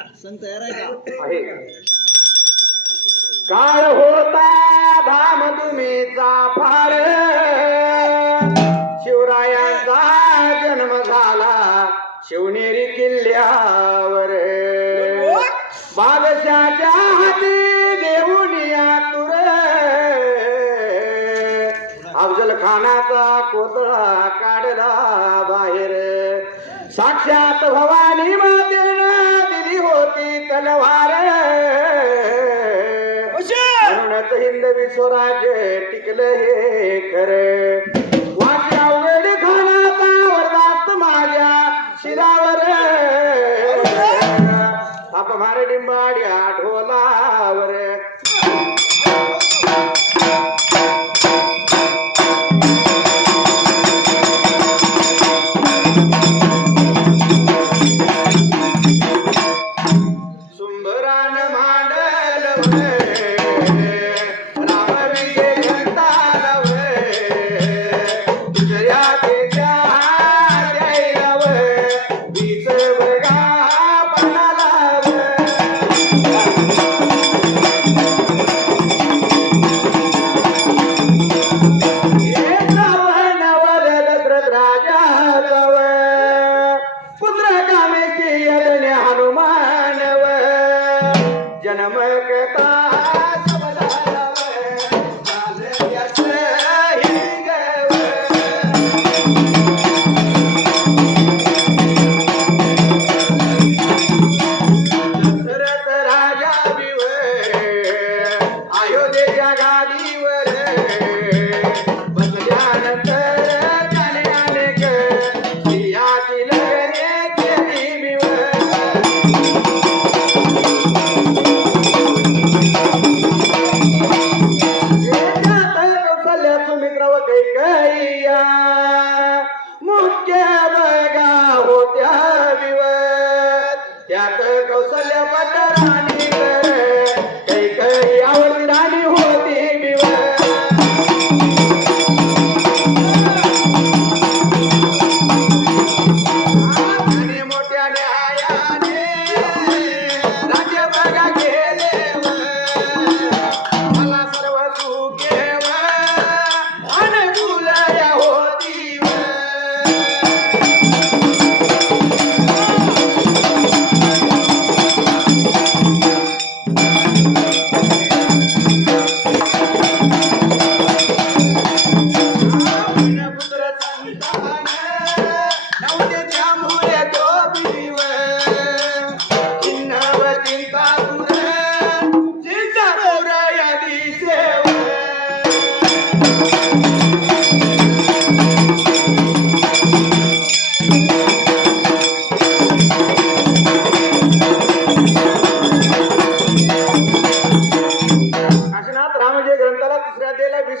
संत तयार आहे का? आहे. काळ होता धाम तुम्हीचा फार शिवरायांचा जन्म झाला शिवनेरी किल्ल्या स्वराज्य टिकलं हे खरं.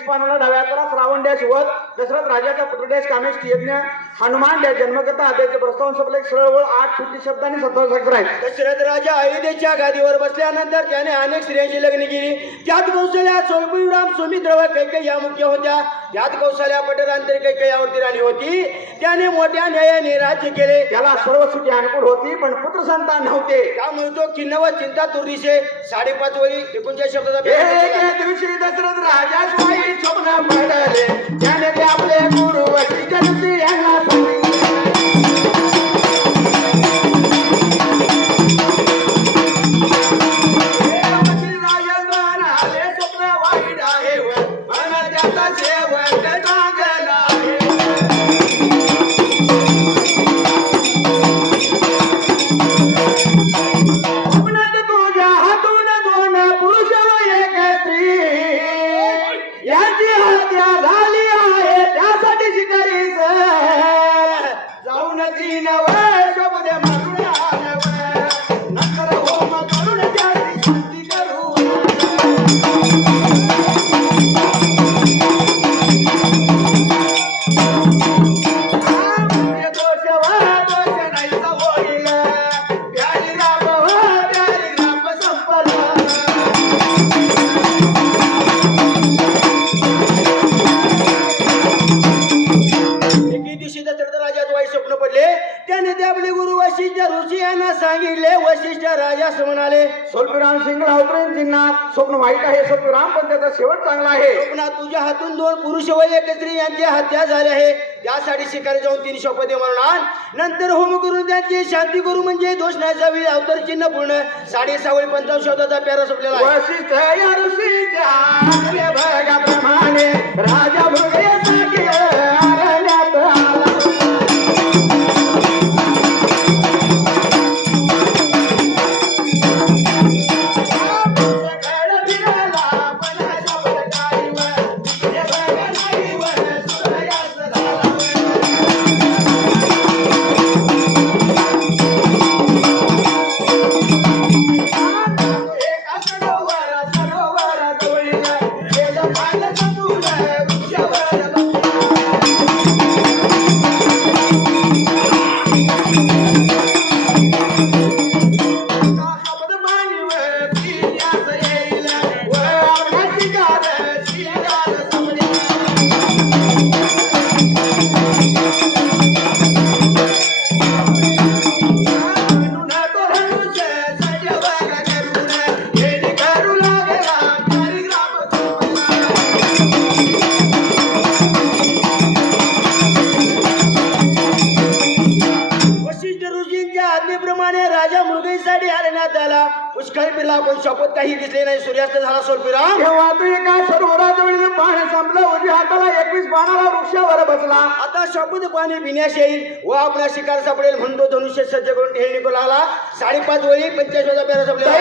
अध्यायाला वीस पानाला डाव्या हाताला श्रावण डॅश वध दशरथ राजाचा पुत्र डॅश कामेश यज्ञ. हनुमान डॅश जन्मकथा अध्यायाचे प्रस्तावन संपले एक सरळ वळ आठ सुट्टी शब्द आणि सत्तावीस अक्षर आहेत दशरथ राजा अयोध्येच्या गादीवर बसल्यानंतर त्याने अनेक स्त्रियांची लग्न केली. त्यात कौशल्या सोळपुराम सुमित्र व कैकय या मुख्य होत्या. त्यात कौशल्या पटरांतरी कैकय यावरती राणी होती. त्याने मोठ्या न्यायाने राज्य केले. त्याला सर्व सुखी अनुकूल होती पण पुत्र संतान नव्हते. त्यामुळे तो किन्न व चिंता तुर्दिशे साडेपाच वळी एकोणचाळीस शब्दाचा दशरथ राजा स्वाई स्वप्न पडले. त्याने आपले गुरु वशिष्ठ यांना सांगितले आहे स्वल्पराम पण त्याचा शेवट चांगला आहे. स्वप्नात तुझ्या हातून दोन पुरुष व एक स्त्री यांची हत्या झाली आहे. त्यासाठी शिकारी जाऊन तीन शपथे म्हणून आण. नंतर होम करून त्यांची शांती करू म्हणजे दोष नाही जावी. अवतर चिन्ह पूर्ण. साडे सावळी पंचावन्न शब्दाचा प्यारा संपलेला आहे. ऋषीच्या राजा संपलं हाताला एकवीस बाणाला वृक्षावर बसला. आता शब्द पाणी पिण्यास येईल. व आपला शिकार सापडेल म्हणतो धनुष्य सज्ज करून ठेल निघू आला साडेपाच वेळी पंचायत पेरा संपलेला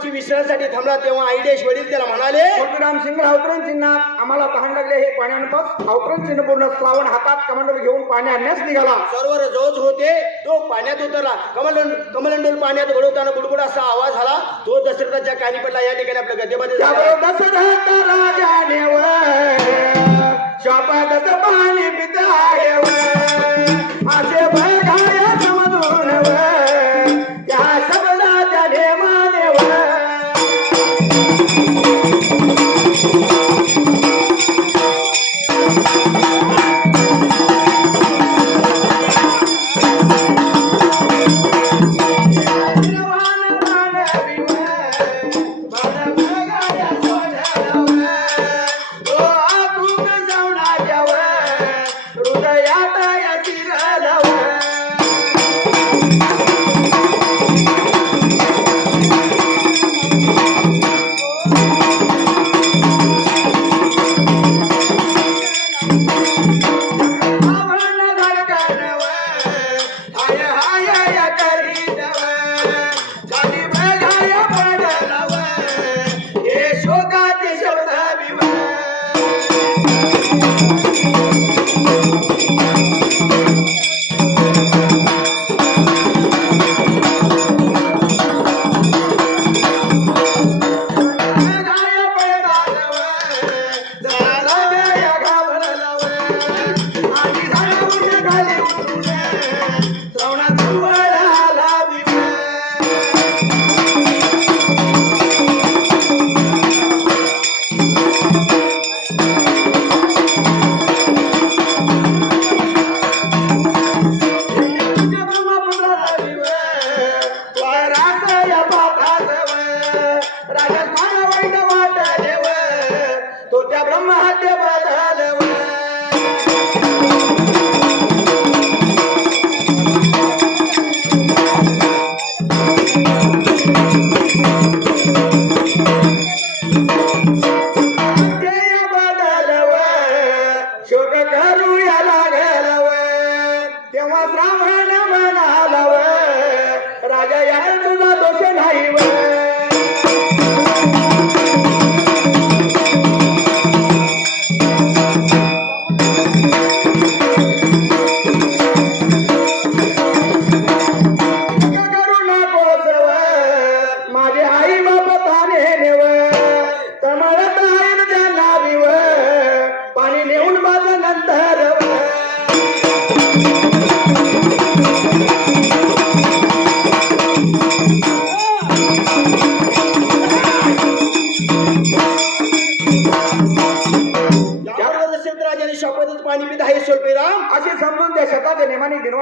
सरोवरापाशी विश्रांसाठी थांबला तेव्हा आईडेश वडील त्याला म्हणाले परशुराम सिंग रावतरण चिन्ह आम्हाला तहान लागले हे पाण्यानं बस रावतरण चिन्ह पूर्ण श्रावण हातात कमांडर घेऊन पाणी आणण्यास निघाला. सरोवर जोज होते तो पाण्यात उतरला. कमल कमलंडोल पाण्यात घडवताना बुडबुड असा आवाज झाला तो दशरथाच्या कानी पडला. या ठिकाणी आपल्या गद्यमध्ये दशरथ राजाने व शापातच पाणी पिताय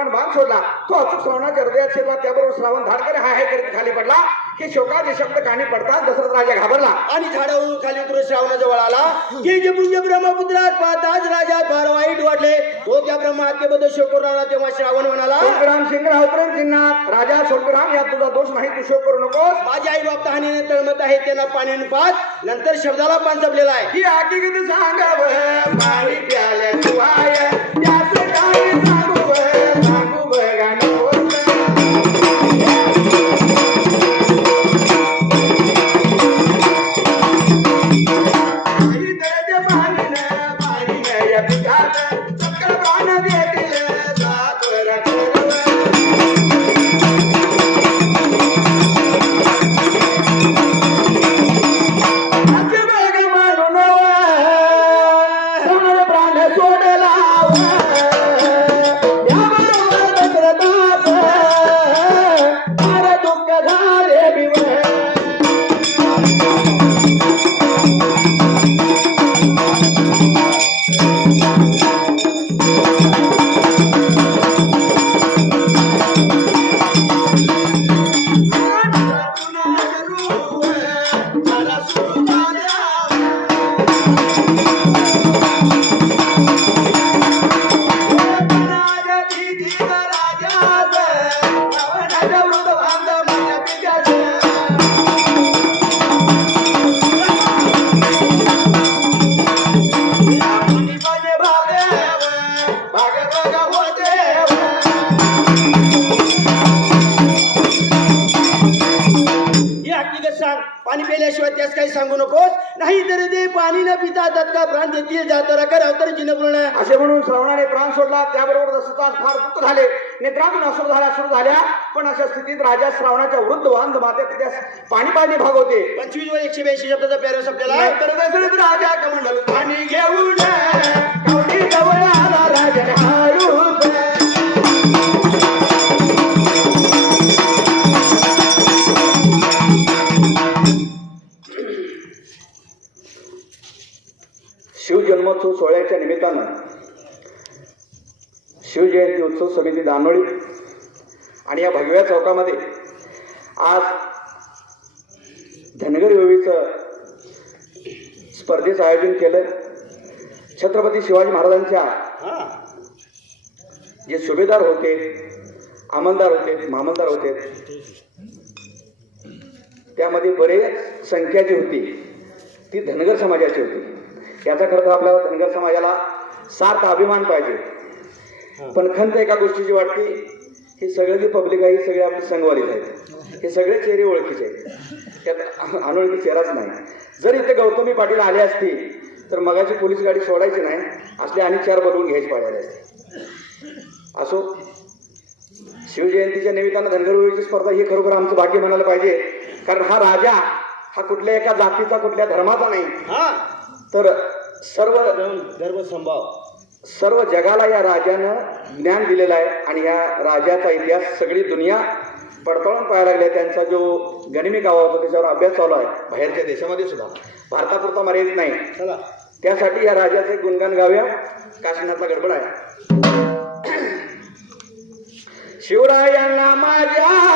निर्वाण बाण सोडला. तो अचूक श्रवणाच्या हृदयात शिरला त्याबरोबर श्रावण धाडकर हाय हाय करीत खाली पडला. की शोकाचे शब्द कानी पडतात दशरथ राजा घाबरला. आणि झाडावरून खाली उतरून श्रावणाजवळ आला. की जे पुंज ब्रह्मपुत्रात पाहताच राजा फार वाईट वाटले. तो त्या ब्रह्महत्येबद्दल शोक करू लागला तेव्हा श्रावण म्हणाला सोलकराम शिंगराव प्रेम चिन्हात राजा सोलकराम यात तुझा दोष नाही तू शोक करू नकोस. माझे आई बाप तहानेने तळमत आहे त्यांना पाणी पाच नंतर शब्दाला पान जपलेला आहे. ही हकीकत सांगाव पाणी ही पाणी पिल्याशिवाय त्यास काही सांगू नकोस. नाही तर ते पाणी न पिता तत्काळ प्राण देतील जातारा कर अवतर चिन्ह पूर्ण असे म्हणून श्रवणाने प्राण सोडला. त्याबरोबर दशरथास फार दुःख झाले नेत्रातून असुर झाल्या सुरू झाल्या. पण अशा स्थितीत राजा श्रावणाच्या वृद्ध वांध मात्या त्यास पाणी पाणी भाग होते पंचवीस वर एकशे ब्याऐंशी शब्दाचा पॅरा संपलेला. आहे तर राजा कमंडल. पाणी घेऊन जवळ शिवजन्मोत्सव सोहळ्याच्या निमित्तानं शिवजयंती उत्सव समिती दानोळी आणि या भगव्या चौकामध्ये आज धनगर योगीचं स्पर्धेचं आयोजन केलं. छत्रपती शिवाजी महाराजांच्या हा. जे सुभेदार होते अंमलदार होते मामलदार होते त्यामध्ये बरेच संख्या जी होती ती धनगर समाजाची होती. याचा खरं तर आपल्याला धनगर समाजाला सार्थ अभिमान पाहिजे. पण खंत एका गोष्टीची वाटते ही सगळे जी पब्लिक आहे ही सगळे आपली संघवालीच आहेत. हे सगळे चेहरे ओळखीचे आहेत. त्यात अनोळखी चेहराच नाही. जर इथे गौतमी पाटील आले असती तर मगाची पोलीस गाडी सोडायची नाही असले आणि चार बनवून घ्यायची पाळायला असते. असो शिवजयंतीच्या निमित्तानं धनगरवळीची स्पर्धा ही खरोखर आमचं भाग्य म्हणायला पाहिजे. कारण हा राजा हा कुठल्या एका जातीचा कुठल्या धर्माचा नाही. हा. तर सर्व धर्म संभाव सर्व जगाला या राजानं ज्ञान दिलेलं आहे आणि या राजाचा इतिहास सगळी दुनिया पडताळून पाहायला लागली आहे. त्यांचा जो गनिमी कावा होता त्याच्यावर अभ्यास चालू आहे. बाहेरच्या देशामध्ये सुद्धा. भारतापुरता मर्यादित नाही. चला. त्यासाठी या राजाचे गुणगान गाऊया. काशीनाथला गडबड आहे. शिवरायांना माझ्या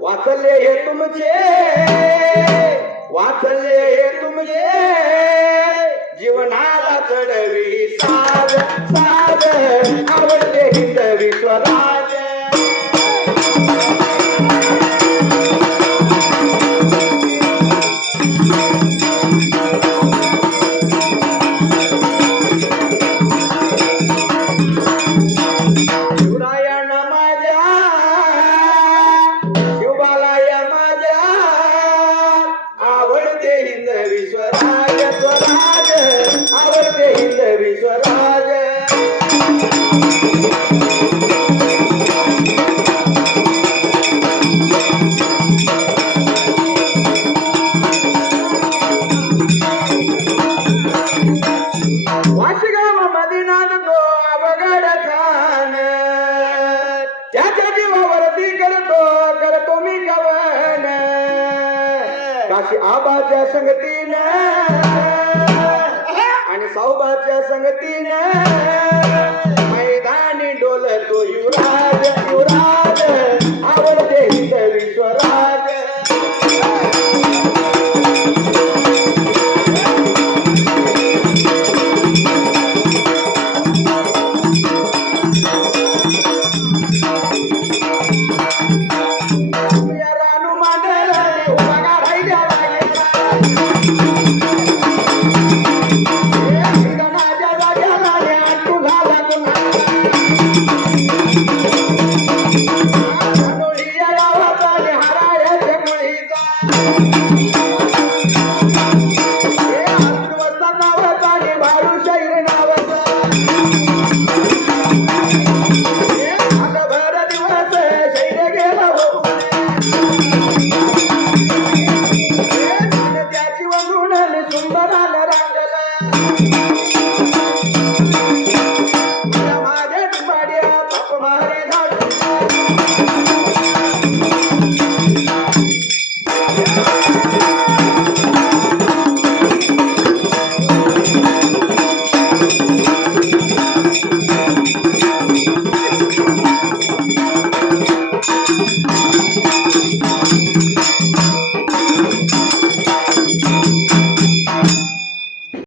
वाचले हे तुमचे वाचले हे तुमचे. जीवनाला चढवी साध साध आवडले हिंदवी विश्वराज.